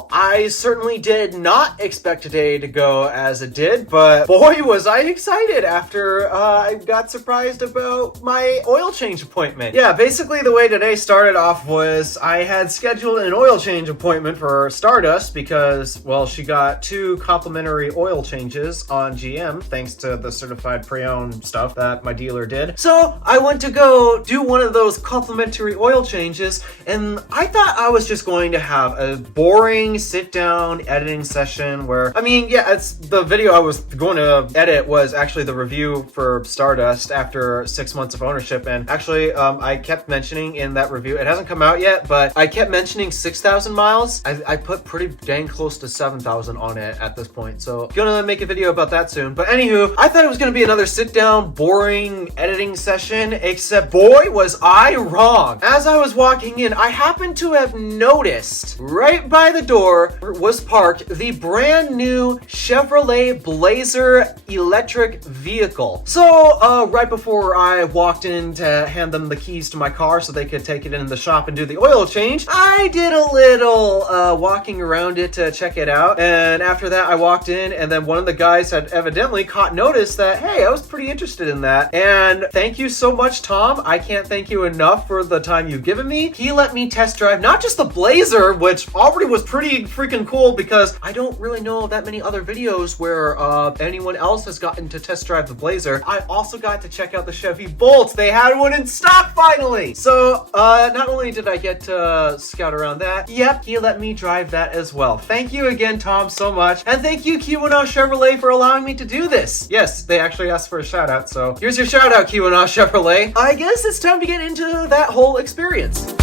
Well, I certainly did not expect today to go as it did, but boy was I excited after I got surprised about my oil change appointment. Yeah, basically the way today started off was I had scheduled an oil change appointment for Stardust because, well, she got 2 complimentary oil changes on GM thanks to the certified pre-owned stuff that my dealer did. So I went to go do one of those complimentary oil changes, and I thought I was just going to have a boring sit-down editing session where, I mean, yeah, it's the video I was going to edit was actually the review for Stardust after 6 months of ownership, and actually I kept mentioning in that review, it hasn't come out yet, but I kept mentioning 6,000 miles. I put pretty dang close to 7,000 on it at this point, so I'm gonna make a video about that soon. But anywho, I thought it was gonna be another sit-down, boring editing session, except boy was I wrong. As I was walking in, I happened to have noticed right by the door was parked the brand new Chevrolet Blazer electric vehicle. So right before I walked in to hand them the keys to my car so they could take it in the shop and do the oil change, I did a little walking around it to check it out. And after that, I walked in, and then one of the guys had evidently caught notice that, hey, I was pretty interested in that. And thank you so much, Tom. I can't thank you enough for the time you've given me. He let me test drive not just the Blazer, which already was pretty freaking cool because I don't really know that many other videos where anyone else has gotten to test drive the Blazer. I also got to check out the Chevy Bolt. They had one in stock finally. So not only did I get to scout around that, yep, he let me drive that as well. Thank you again, Tom, so much. And thank you, Keweenaw Chevrolet, for allowing me to do this. Yes, they actually asked for a shout out, so here's your shout out, Keweenaw Chevrolet. I guess it's time to get into that whole experience.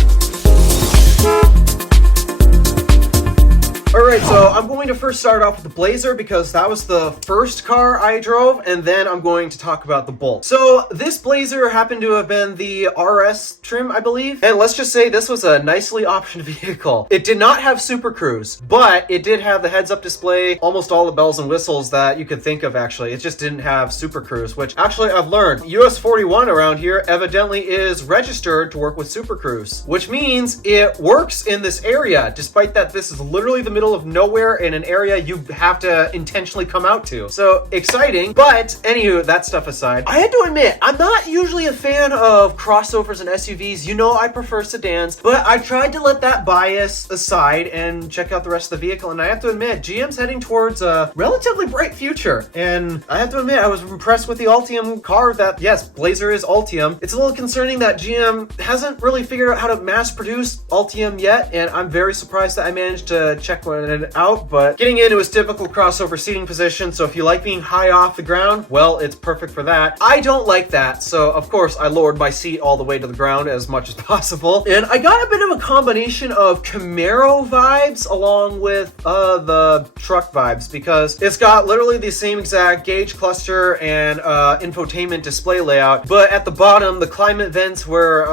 Alright, so I'm going to first start off with the Blazer because that was the first car I drove, and then I'm going to talk about the Bolt. So this Blazer happened to have been the RS trim, I believe, and let's just say this was a nicely optioned vehicle. It did not have Super Cruise, but it did have the heads-up display, almost all the bells and whistles that you could think of actually. It just didn't have Super Cruise, which actually I've learned US 41 around here evidently is registered to work with Super Cruise, which means it works in this area, despite that this is literally the middle of nowhere in an area you have to intentionally come out to. So exciting, but anywho, that stuff aside, I had to admit, I'm not usually a fan of crossovers and SUVs. You know, I prefer sedans, but I tried to let that bias aside and check out the rest of the vehicle, and I have to admit, GM's heading towards a relatively bright future, and I have to admit, I was impressed with the Ultium car that, yes, Blazer is Ultium. It's a little concerning that GM hasn't really figured out how to mass produce Ultium yet, and I'm very surprised that I managed to check one out, but getting into his typical crossover seating position, so if you like being high off the ground, well, it's perfect for that. I don't like that, so of course I lowered my seat all the way to the ground as much as possible, and I got a bit of a combination of Camaro vibes along with the truck vibes, because it's got literally the same exact gauge cluster and infotainment display layout, but at the bottom, the climate vents were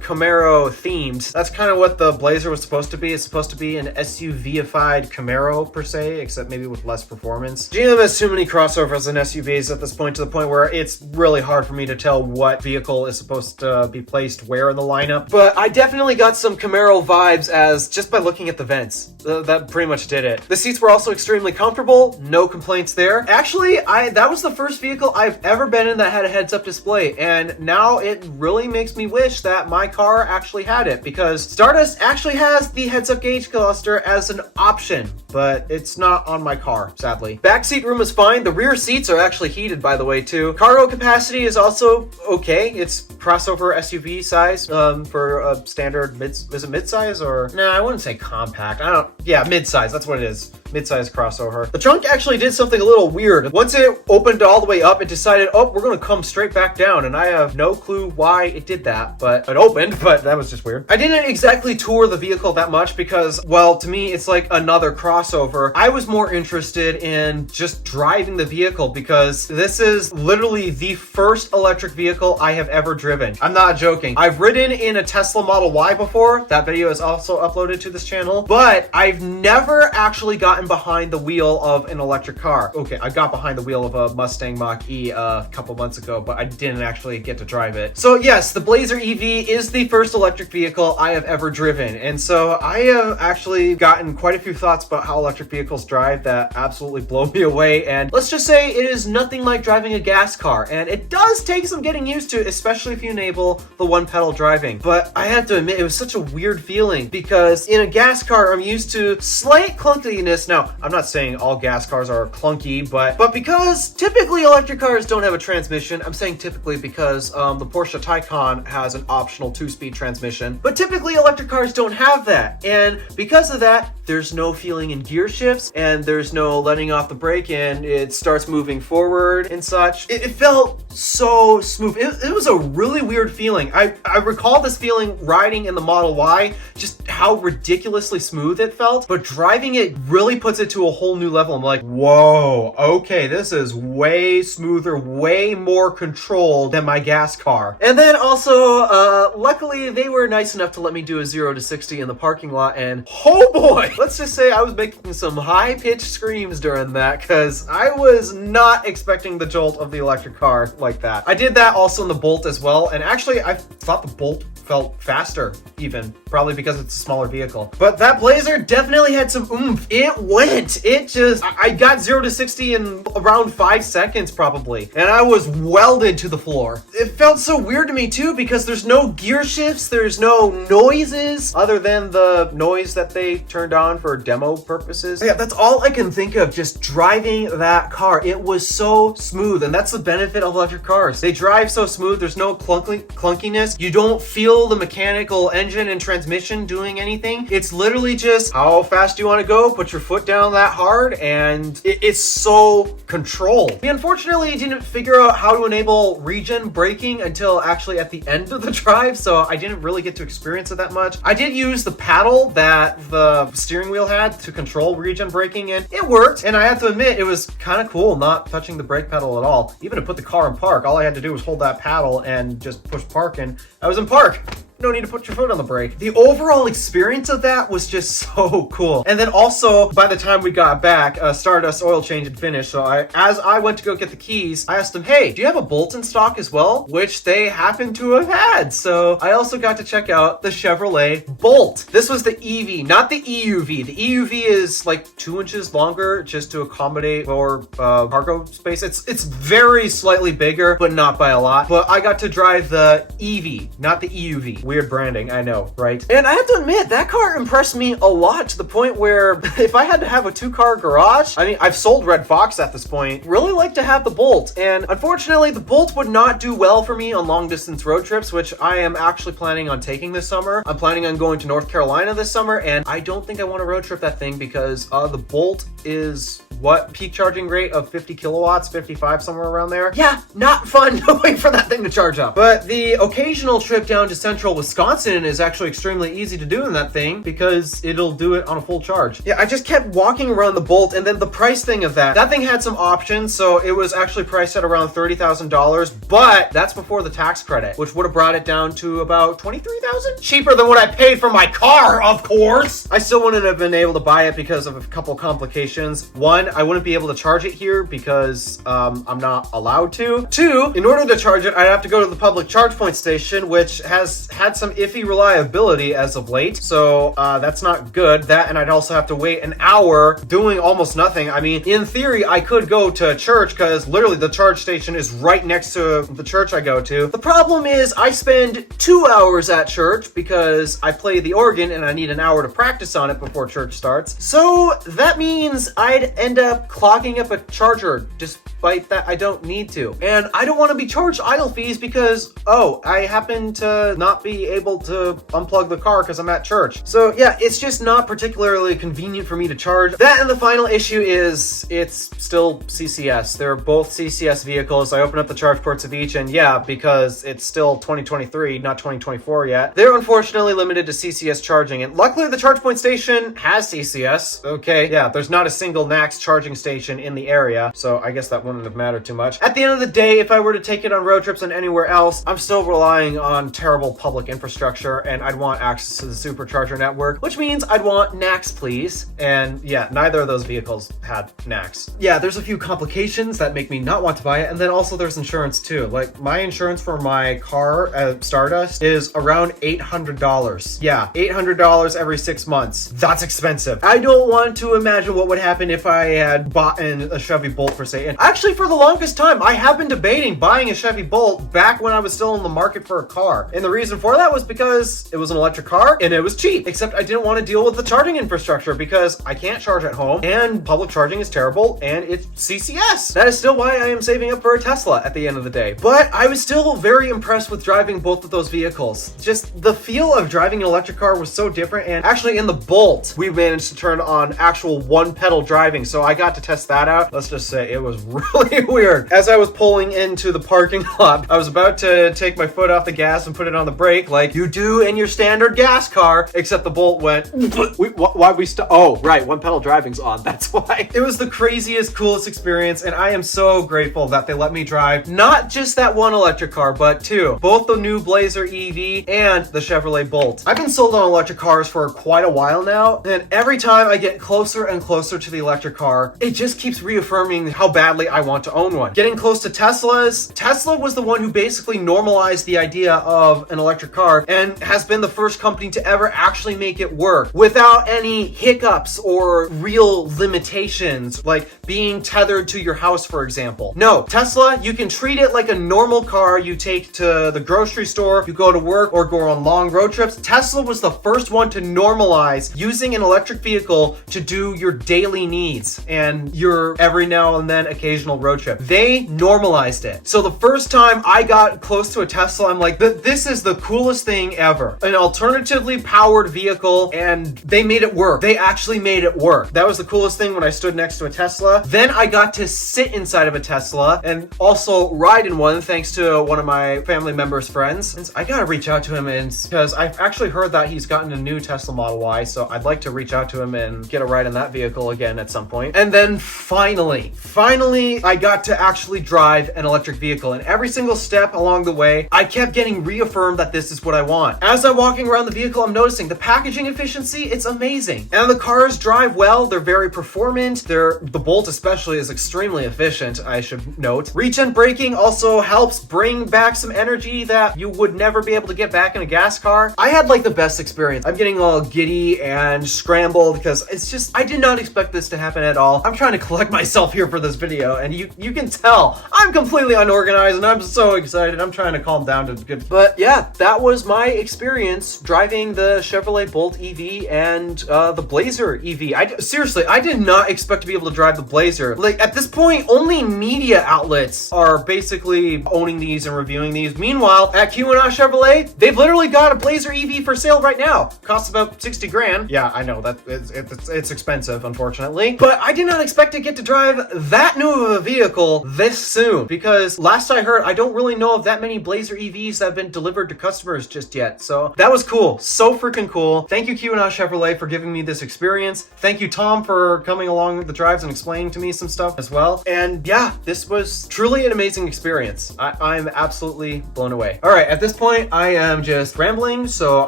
Camaro themed. That's kind of what the Blazer was supposed to be. It's supposed to be an SUV-ified Camaro per se, except maybe with less performance. GM has too many crossovers and SUVs at this point, to the point where it's really hard for me to tell what vehicle is supposed to be placed where in the lineup, but I definitely got some Camaro vibes as just by looking at the vents. That pretty much did it. The seats were also extremely comfortable, no complaints there. Actually, that was the first vehicle I've ever been in that had a heads-up display, and now it really makes me wish that my car actually had it, because Stardust actually has the heads-up gauge cluster as an option, but it's not on my car, sadly. Backseat room is fine. The rear seats are actually heated, by the way, too. Cargo capacity is also okay. It's crossover SUV size for a standard is it mid-size or? Nah, I wouldn't say compact. Yeah, mid-size. That's what it is. Mid-size crossover. The trunk actually did something a little weird. Once it opened all the way up, it decided, oh, we're going to come straight back down, and I have no clue why it did that, but it opened, but that was just weird. I didn't exactly tour the vehicle that much because, well, to me, it's like another crossover. I was more interested in just driving the vehicle because this is literally the first electric vehicle I have ever driven. I'm not joking. I've ridden in a Tesla Model Y before. That video is also uploaded to this channel, but I've never actually gotten behind the wheel of an electric car. Okay, I got behind the wheel of a Mustang Mach-E a couple months ago, but I didn't actually get to drive it. So yes, the Blazer EV is the first electric vehicle I have ever driven, and so I have actually gotten quite a few few thoughts about how electric vehicles drive that absolutely blow me away. And let's just say it is nothing like driving a gas car. And it does take some getting used to, especially if you enable the one pedal driving. But I have to admit, it was such a weird feeling because in a gas car, I'm used to slight clunkiness. Now, I'm not saying all gas cars are clunky, but because typically electric cars don't have a transmission, I'm saying typically because the Porsche Taycan has an optional 2-speed transmission, but typically electric cars don't have that. And because of that, there's no feeling in gear shifts and there's no letting off the brake and it starts moving forward and such. It felt so smooth. It was a really weird feeling. I recall this feeling riding in the Model Y, just how ridiculously smooth it felt, but driving it really puts it to a whole new level. I'm like, whoa, okay, this is way smoother, way more controlled than my gas car. And then also, luckily they were nice enough to let me do a 0 to 60 in the parking lot, and oh boy, let's just say I was making some high-pitched screams during that because I was not expecting the jolt of the electric car like that. I did that also in the Bolt as well, and actually I thought the Bolt felt faster even, probably because it's a smaller vehicle. But that Blazer definitely had some oomph. It went. It just, I got 0 to 60 in around 5 seconds probably, and I was welded to the floor. It felt so weird to me too because there's no gear shifts, there's no noises other than the noise that they turned on for demo purposes. Yeah, that's all I can think of just driving that car. It was so smooth, and that's the benefit of electric cars. They drive so smooth, there's no clunkiness. You don't feel the mechanical engine and transmission doing anything. It's literally just how fast do you want to go, put your foot down that hard, and it's so controlled. We unfortunately didn't figure out how to enable regen braking until actually at the end of the drive, so I didn't really get to experience it that much. I did use the paddle that the steering wheel had to control regen braking, and it worked, and I have to admit it was kind of cool not touching the brake pedal at all. Even to put the car in park, all I had to do was hold that paddle and just push park, and I was in park. No need to put your foot on the brake. The overall experience of that was just so cool. And then also, by the time we got back, Stardust oil change had finished. So as I went to go get the keys, I asked them, hey, do you have a Bolt in stock as well? Which they happened to have had. So I also got to check out the Chevrolet Bolt. This was the EV, not the EUV. The EUV is like 2 inches longer just to accommodate more cargo space. It's very slightly bigger, but not by a lot. But I got to drive the EV, not the EUV. Weird branding, I know, right? And I have to admit, that car impressed me a lot to the point where if I had to have a 2-car garage, I mean, I've sold Red Fox at this point, really like to have the Bolt. And unfortunately, the Bolt would not do well for me on long distance road trips, which I am actually planning on taking this summer. I'm planning on going to North Carolina this summer, and I don't think I want to road trip that thing because the Bolt is what, peak charging rate of 50 kilowatts, 55, somewhere around there? Yeah, not fun to wait for that thing to charge up. But the occasional trip down to central Wisconsin is actually extremely easy to do in that thing because it'll do it on a full charge. Yeah, I just kept walking around the Bolt, and then the price thing of that thing had some options, so it was actually priced at around $30,000, but that's before the tax credit, which would have brought it down to about $23,000? Cheaper than what I paid for my car, of course! I still wouldn't have been able to buy it because of a couple complications. One, I wouldn't be able to charge it here because I'm not allowed to. Two, in order to charge it, I'd have to go to the public charge point station, which has had some iffy reliability as of late, so that's not good. That, and I'd also have to wait an hour doing almost nothing. I mean, in theory, I could go to church because literally the charge station is right next to the church I go to. The problem is I spend 2 hours at church because I play the organ and I need an hour to practice on it before church starts. So that means I'd end up clogging up a charger despite that I don't need to. And I don't want to be charged idle fees because, oh, I happen to not be able to unplug the car because I'm at church. So yeah, it's just not particularly convenient for me to charge. That, and the final issue is it's still CCS. They're both CCS vehicles. I open up the charge ports of each, and yeah, because it's still 2023, not 2024 yet, they're unfortunately limited to CCS charging. And luckily the charge point station has CCS. Okay, yeah, there's not a single NACS charging station in the area, so I guess that wouldn't wouldn't have mattered too much. At the end of the day, if I were to take it on road trips and anywhere else, I'm still relying on terrible public infrastructure, and I'd want access to the supercharger network, which means I'd want NACS, please. And yeah, neither of those vehicles had NACS. Yeah, there's a few complications that make me not want to buy it, and then also there's insurance too. Like, my insurance for my car at Stardust is around $800. Yeah, $800 every 6 months. That's expensive. I don't want to imagine what would happen if I had bought a Chevy Bolt for say. And actually, for the longest time, I have been debating buying a Chevy Bolt back when I was still in the market for a car. And the reason for that was because it was an electric car and it was cheap. Except I didn't want to deal with the charging infrastructure because I can't charge at home and public charging is terrible and it's CCS. That is still why I am saving up for a Tesla at the end of the day. But I was still very impressed with driving both of those vehicles. Just the feel of driving an electric car was so different. And actually in the Bolt, we managed to turn on actual one pedal driving. So I got to test that out. Let's just say it was really weird. As I was pulling into the parking lot, I was about to take my foot off the gas and put it on the brake like you do in your standard gas car, except the Bolt went, why we oh, right, one pedal driving's on, that's why. It was the craziest, coolest experience, and I am so grateful that they let me drive not just that one electric car, but two, both the new Blazer EV and the Chevrolet Bolt. I've been sold on electric cars for quite a while now, and every time I get closer and closer to the electric car, it just keeps reaffirming how badly I want to own one. Getting close to Tesla was the one who basically normalized the idea of an electric car and has been the first company to ever actually make it work without any hiccups or real limitations, like being tethered to your house, for example. No, Tesla, you can treat it like a normal car you take to the grocery store, you go to work, or go on long road trips. Tesla was the first one to normalize using an electric vehicle to do your daily needs and your every now and then occasional road trip. They normalized it. So the first time I got close to a Tesla, I'm like, this is the coolest thing ever. An alternatively powered vehicle, and they made it work. They actually made it work. That was the coolest thing when I stood next to a Tesla. Then I got to sit inside of a Tesla and also ride in one thanks to one of my family members' friends. And I gotta reach out to him because I've actually heard that he's gotten a new Tesla Model Y, so I'd like to reach out to him and get a ride in that vehicle again at some point. And then finally, I got to actually drive an electric vehicle, and every single step along the way, I kept getting reaffirmed that this is what I want. As I'm walking around the vehicle, I'm noticing the packaging efficiency, it's amazing. And the cars drive well, they're very performant, the Bolt especially is extremely efficient, I should note. Regen braking also helps bring back some energy that you would never be able to get back in a gas car. I had like the best experience. I'm getting all giddy and scrambled because it's just, I did not expect this to happen at all. I'm trying to collect myself here for this video, and you can tell I'm completely unorganized and I'm so excited. I'm trying to calm down to good. But yeah, that was my experience driving the Chevrolet Bolt EV and the Blazer EV. Seriously, I did not expect to be able to drive the Blazer. Like, at this point, only media outlets are basically owning these and reviewing these. Meanwhile, at Q&A Chevrolet, they've literally got a Blazer EV for sale right now. Costs about 60 grand. Yeah, I know that it's expensive, unfortunately. But I did not expect to get to drive that new of a vehicle this soon, because last I heard, I don't really know of that many Blazer EVs that have been delivered to customers just yet. So that was cool. So freaking cool. Thank you, Q&A Chevrolet, for giving me this experience. Thank you, Tom, for coming along the drives and explaining to me some stuff as well. And yeah, this was truly an amazing experience. I'm absolutely blown away. All right, at this point, I am just rambling, so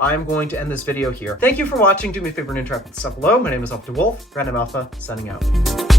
I'm going to end this video here. Thank you for watching. Do me a favor and interact with the stuff below. My name is DeWolf, Random Alpha, signing out.